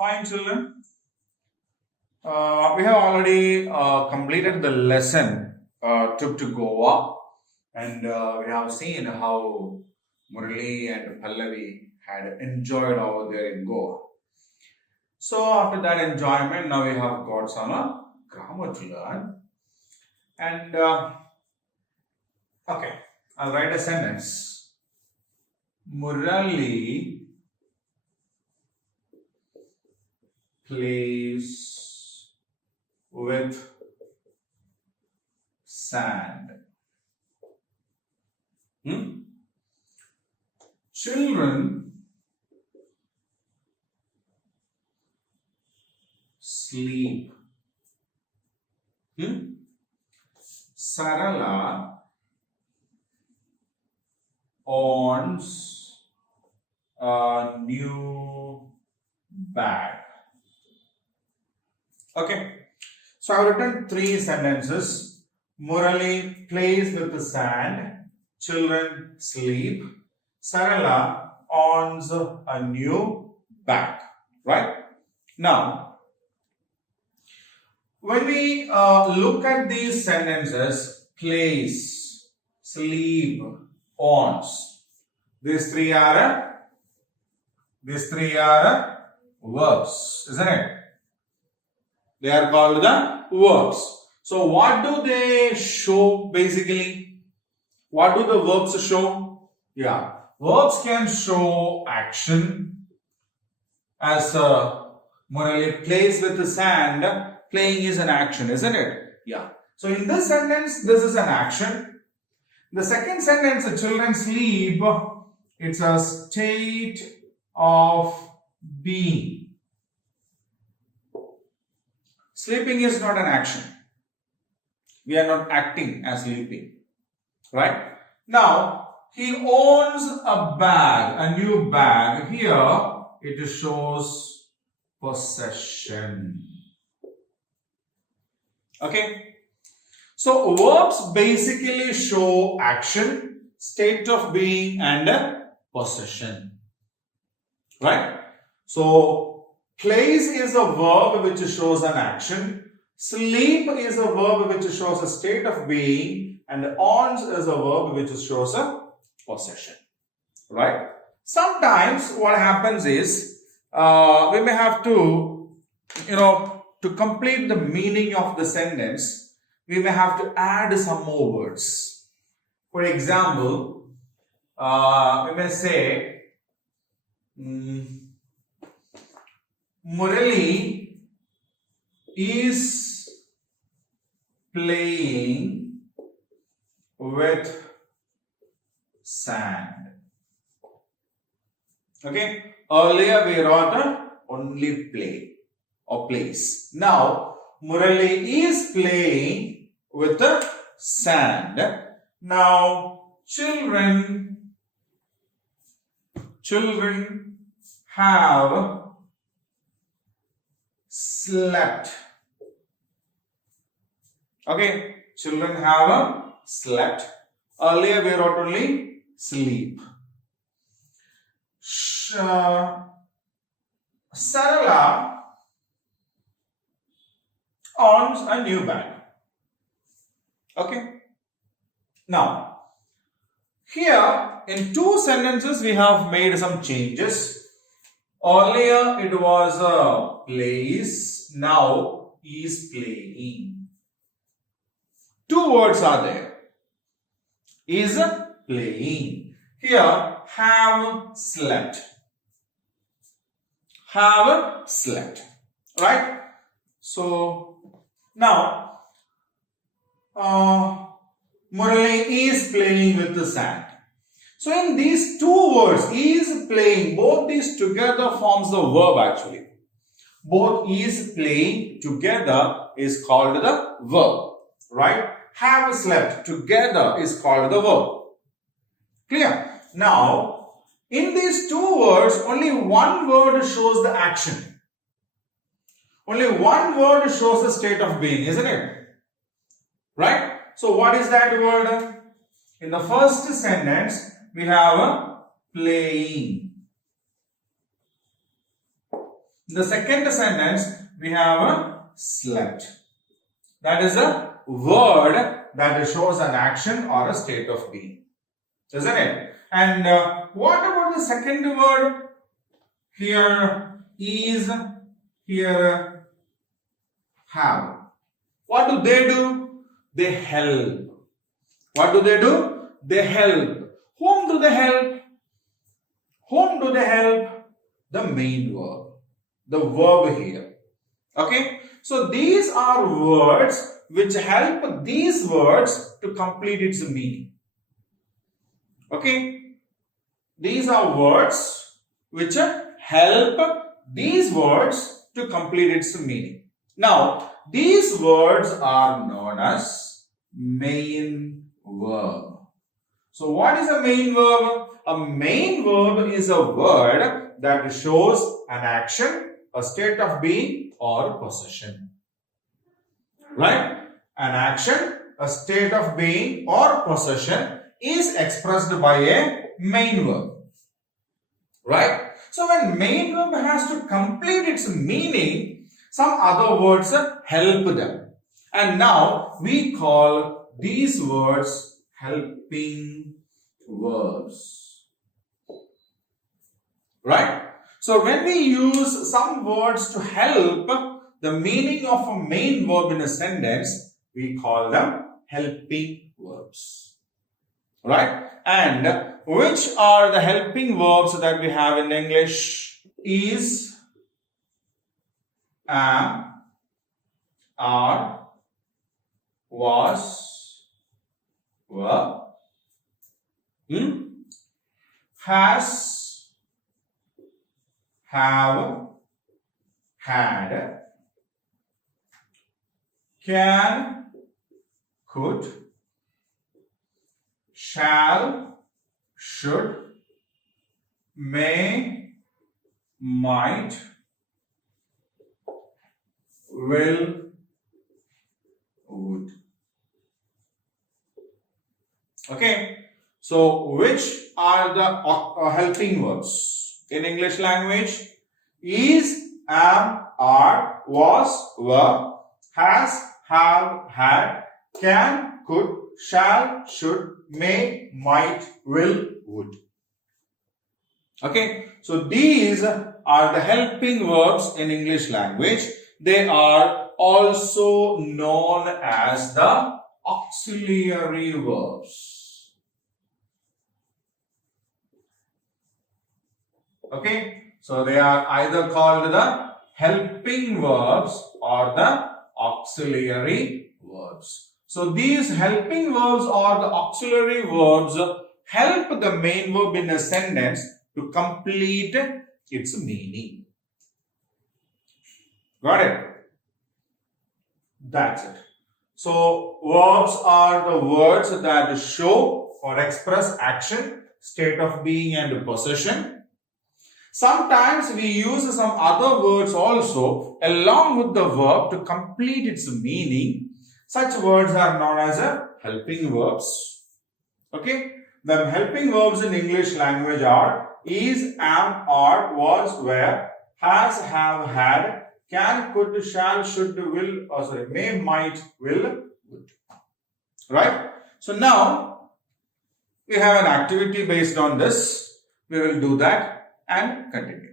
Fine, children. We have already completed the lesson trip to Goa, and we have seen how Murali and Pallavi had enjoyed over there in Goa. So after that enjoyment, now we have got some grammar to learn. And okay, I'll write a sentence. Murali plays with sand. Children sleep. Sarala owns a new bag. Okay, so I've written three sentences. Murali plays with the sand. Children sleep. Sarala owns a new bag. Right? Now, when we look at these sentences, plays, sleep, owns, these three are verbs, isn't it? They are called the verbs. So what do they show basically? What do the verbs show? Yeah, verbs can show action. As Murali plays with the sand, playing is an action, isn't it? Yeah. So in this sentence, this is an action. The second sentence, the children sleep, it's a state of being. Sleeping is not an action. We are not acting as sleeping. Right? Now, he owns a bag, a new bag. Here, it shows possession. Okay? So, verbs basically show action, state of being, and possession. Right? So, plays is a verb which shows an action. Sleep is a verb which shows a state of being. And owns is a verb which shows a possession. Right? Sometimes what happens is, we may have to, to complete the meaning of the sentence, we may have to add some more words. For example, we may say, Murali is playing with sand. Okay, earlier we wrote only play or plays. Now, Murali is playing with the sand. Now, children have slept. Okay, children have slept. Earlier we wrote only sleep. Sarala owns a new bag. Okay. Now, here in two sentences we have made some changes. Earlier it was plays. Now he is playing. Two words are there. Is playing. Here, have slept. Have slept. Right? So, now, Murali is playing with the sand. So, in these two words, is playing, both these together forms the verb actually. Both is playing together is called the verb. Right? Have slept together is called the verb. Clear? Now, in these two words, only one word shows the action. Only one word shows the state of being, isn't it? Right? So, what is that word? In the first sentence, we have playing. In the second sentence, we have a slept. That is a word that shows an action or a state of being. Isn't it? And what about the second word? Here is, here have. What do? They help. What do? They help. Whom do they help? Whom do they help? The main verb. The verb here. Okay. So these are words which help these words to complete its meaning. Okay. These are words which help these words to complete its meaning. Now, these words are known as main verb. So, what is a main verb? A main verb is a word that shows an action, a state of being, or possession. Right? An action, a state of being, or possession is expressed by a main verb. Right? So, when main verb has to complete its meaning, some other words help them. And now, we call these words helping verbs. Right? So, when we use some words to help the meaning of a main verb in a sentence, we call them helping verbs. Right? And which are the helping verbs that we have in English? Is, am, are, was, were, has, have, had, can, could, shall, should, may, might, will, would. Okay. So, which are the helping verbs in English language? Is, am, are, was, were, has, have, had, can, could, shall, should, may, might, will, would. Okay. So, these are the helping verbs in English language. They are also known as the auxiliary verbs. Okay. So, they are either called the helping verbs or the auxiliary verbs. So, these helping verbs or the auxiliary verbs help the main verb in a sentence to complete its meaning. Got it? That's it. So, verbs are the words that show or express action, state of being and possession. Sometimes we use some other words also along with the verb to complete its meaning. Such words are known as helping verbs. Okay? The helping verbs in English language are is, am, are, was, were, has, have, had, can, could, shall, should, will, may, might, will, would. Right? So now we have an activity based on this. We will do that and continue.